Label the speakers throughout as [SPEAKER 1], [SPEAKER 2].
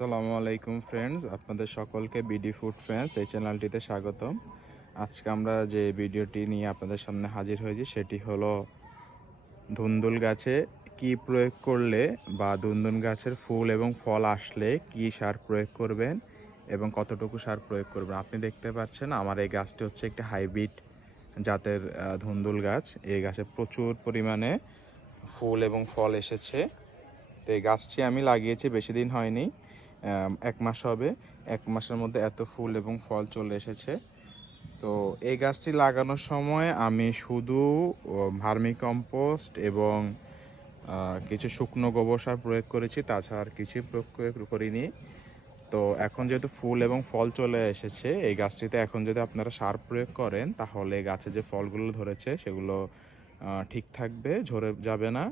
[SPEAKER 1] আসসালামু আলাইকুম ফ্রেন্ডস আপনাদের সকলকে বিডি ফুড ফ্রেন্ডস এই চ্যানেলটিতে স্বাগতম। আজকে আমরা যে ভিডিওটি নিয়ে আপনাদের সামনে হাজির হয়েছি, সেটি হলো ধুন্দুল গাছে কি প্রয়োগ করলে বা ধুন্দুল গাছের ফুল এবং ফল আসলে কি সার প্রয়োগ করবেন এবং কতটুকু সার প্রয়োগ করবেন। আপনি দেখতে পাচ্ছেন, আমার এই গাছটি হচ্ছে একটি হাইব্রিড জাতের ধুন্দুল গাছ। এই গাছে প্রচুর পরিমাণে ফুল এবং ফল এসেছে। তো এই গাছটি আমি লাগিয়েছি, বেশি দিন হয়নি। এক মাস হবে। এক মাসের মধ্যে এত ফুল এবং ফল চলে এসেছে। তো এই গাছটি লাগানোর সময় আমি শুধু ভার্মি কম্পোস্ট এবং কিছু শুকনো গোবর সার প্রয়োগ করেছি, তাছাড়া আর কিছুই প্রয়োগ করিনি। তো এখন যেহেতু ফুল এবং ফল চলে এসেছে, এই গাছটিতে এখন যদি আপনারা সার প্রয়োগ করেন, তাহলে গাছে যে ফলগুলো ধরেছে, সেগুলো ঠিক থাকবে, ঝরে যাবে না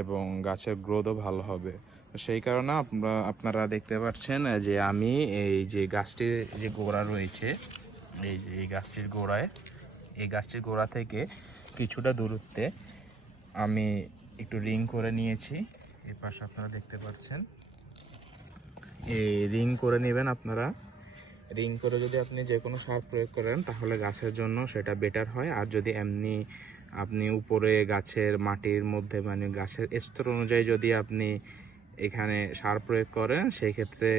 [SPEAKER 1] এবং গাছের গ্রোথও ভালো হবে। সেই কারণে আপনা- আপনারা দেখতে পাচ্ছেন যে আমি এই যে গাছটির যে গোড়া রয়েছে, এই যে এই গাছটির গোড়ায়, এই গাছটির গোড়া থেকে কিছুটা দূরত্বে আমি একটু রিং করে নিয়েছি। এই পাশে আপনারা দেখতে পাচ্ছেন। এই রিং করে নেবেন আপনারা। রিং করে যদি আপনি যে কোনো সার প্রয়োগ করেন, তাহলে গাছের জন্য সেটা বেটার হয়। আর যদি এমনি আপনি উপরে গাছের মাটির মধ্যে মানে গাছের স্তর অনুযায়ী যদি আপনি এখানে সার প্রয়োগ করেন সেই ক্ষেত্রে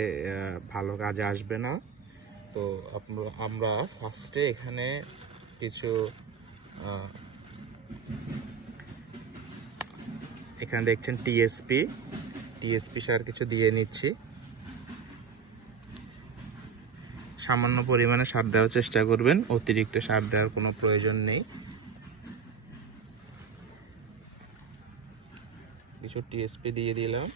[SPEAKER 1] ভালো কাজে আসবে না। তো আমরা- ফার্স্টে এখানে কিছু এখানে দেখছেন টিএসপি টিএসপি সার কিছু দিয়ে নিচ্ছি। সামান্য পরিমাণে সার দেওয়ার চেষ্টা করবেন, অতিরিক্ত সার দেওয়ার কোনো প্রয়োজন নেই। কিছু টিএসপি দিয়ে দিলাম।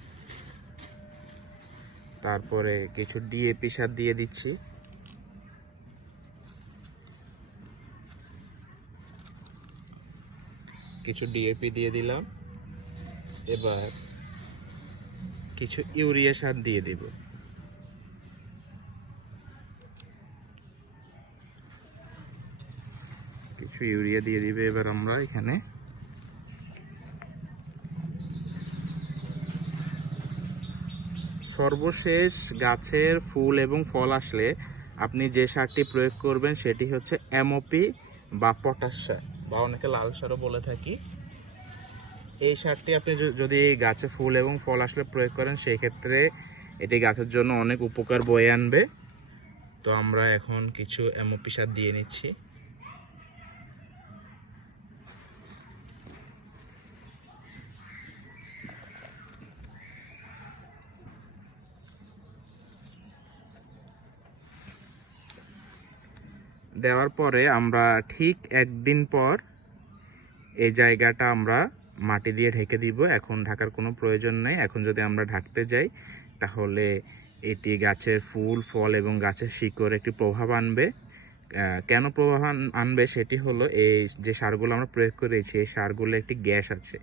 [SPEAKER 1] তারপরে কিছু ডিএপি সার দিয়ে দিচ্ছি। কিছু ডিএপি দিয়ে দিলাম। এবার কিছু ইউরিয়া সার দিয়ে দিব। কিছু ইউরিয়া দিয়ে দিবে এবার আমরা এখানে। সর্বশেষ গাছের ফুল এবং ফল আসলে আপনি যে সারটি প্রয়োগ করবেন সেটি হচ্ছে এমওপি বা পটাশ সার বা অনেকে লাল সারও বলে থাকি। এই সারটি আপনি যদি গাছে ফুল এবং ফল আসলে প্রয়োগ করেন সেই ক্ষেত্রে এটি গাছের জন্য অনেক উপকার বয়ে আনবে। তো আমরা এখন কিছু এমওপি সার দিয়ে নিচ্ছি। দেওয়ার পরে আমরা ঠিক একদিন পর এই জায়গাটা আমরা মাটি দিয়ে ঢেকে দিব। এখন ঢাকার কোনো প্রয়োজন নেই। এখন যদি আমরা ঢাকতে যাই, তাহলে এটি গাছের ফুল, ফল এবং গাছের শিকড় একটি প্রভাব আনবে। কেন প্রভাব আনবে সেটি হলো এই যে সারগুলো আমরা প্রয়োগ করেছি, এই সারগুলো একটি গ্যাস আছে।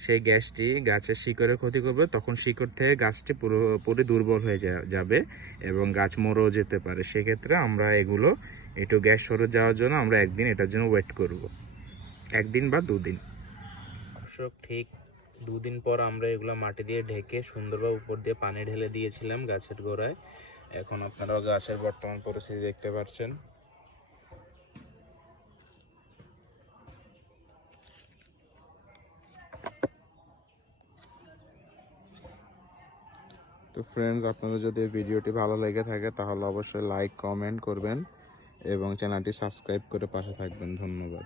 [SPEAKER 1] সেই গ্যাসটি গাছের শিকড়ের ক্ষতি করবে, তখন শিকড় থেকে গাছটি পুরোপুরি দুর্বল হয়ে যাবে এবং গাছ মরেও যেতে পারে। সেক্ষেত্রে আমরা এগুলো একটু গ্যাস সরে যাওয়ার জন্য আমরা একদিন এটার জন্য ওয়েট করব। একদিন বা দুদিন। দর্শক, ঠিক দুদিন পর আমরা এগুলো মাটি দিয়ে ঢেকে সুন্দরভাবে উপর দিয়ে পানি ঢেলে দিয়েছিলাম গাছের গোড়ায়। এখন আপনারা গাছের বর্তমান পরিস্থিতি দেখতে পাচ্ছেন। তো ফ্রেন্ডস আপনাদের যদি ভিডিওটি ভালো লেগে থাকে, তাহলে অবশ্যই লাইক কমেন্ট করবেন এবং চ্যানেলটি সাবস্ক্রাইব করে পাশে থাকবেন। ধন্যবাদ।